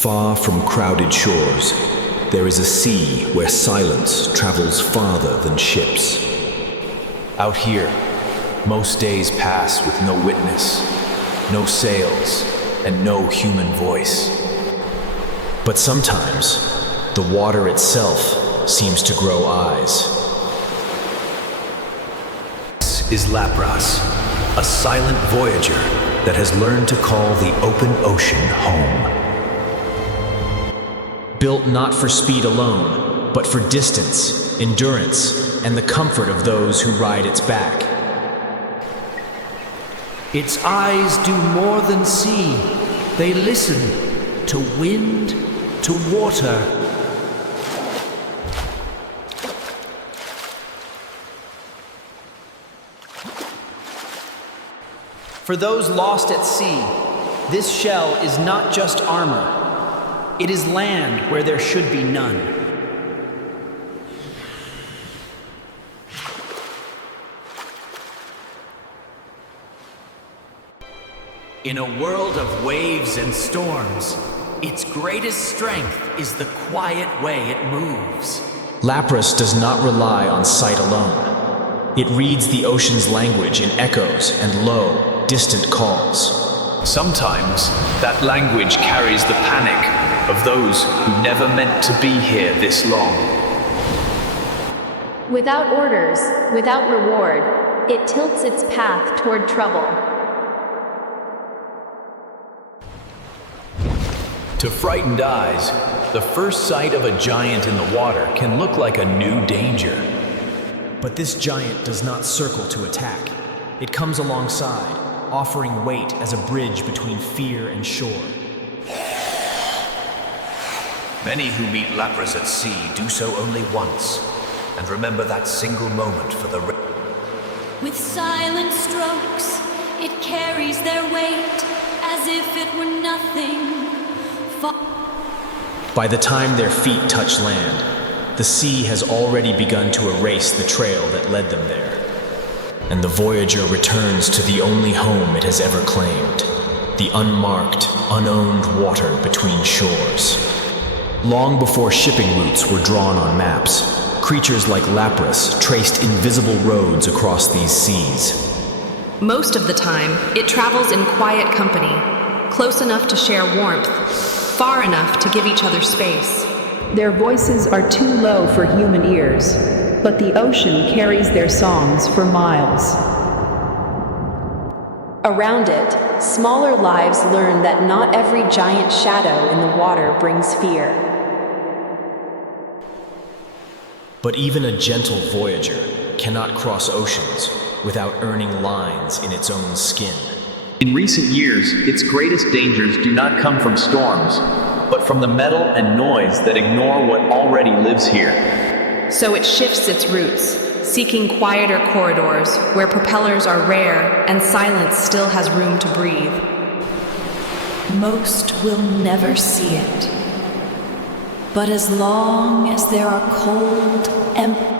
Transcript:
Far from crowded shores, there is a sea where silence travels farther than ships. Out here, most days pass with no witness, no sails, and no human voice. But sometimes, the water itself seems to grow eyes. This is Lapras, a silent voyager that has learned to call the open ocean home. Built not for speed alone, but for distance, endurance, and the comfort of those who ride its back. Its eyes do more than see. They listen to wind, to water. For those lost at sea, this shell is not just armor. It is land where there should be none. In a world of waves and storms, its greatest strength is the quiet way it moves. Lapras does not rely on sight alone. It reads the ocean's language in echoes and low, distant calls. Sometimes, that language carries the panic of those who never meant to be here this long. Without orders, without reward, it tilts its path toward trouble. To frightened eyes, the first sight of a giant in the water can look like a new danger. But this giant does not circle to attack. It comes alongside, offering weight as a bridge between fear and shore. Many who meet Lapras at sea do so only once, and remember that single moment for the rest. With silent strokes, it carries their weight as if it were nothing. By the time their feet touch land, the sea has already begun to erase the trail that led them there. And the Voyager returns to the only home it has ever claimed, the unmarked, unowned water between shores. Long before shipping routes were drawn on maps, creatures like Lapras traced invisible roads across these seas. Most of the time, it travels in quiet company, close enough to share warmth, far enough to give each other space. Their voices are too low for human ears, but the ocean carries their songs for miles. Around it, smaller lives learn that not every giant shadow in the water brings fear. But even a gentle Voyager cannot cross oceans without earning lines in its own skin. In recent years, its greatest dangers do not come from storms, but from the metal and noise that ignore what already lives here. So it shifts its routes, seeking quieter corridors where propellers are rare and silence still has room to breathe. Most will never see it. But as long as there are cold, empty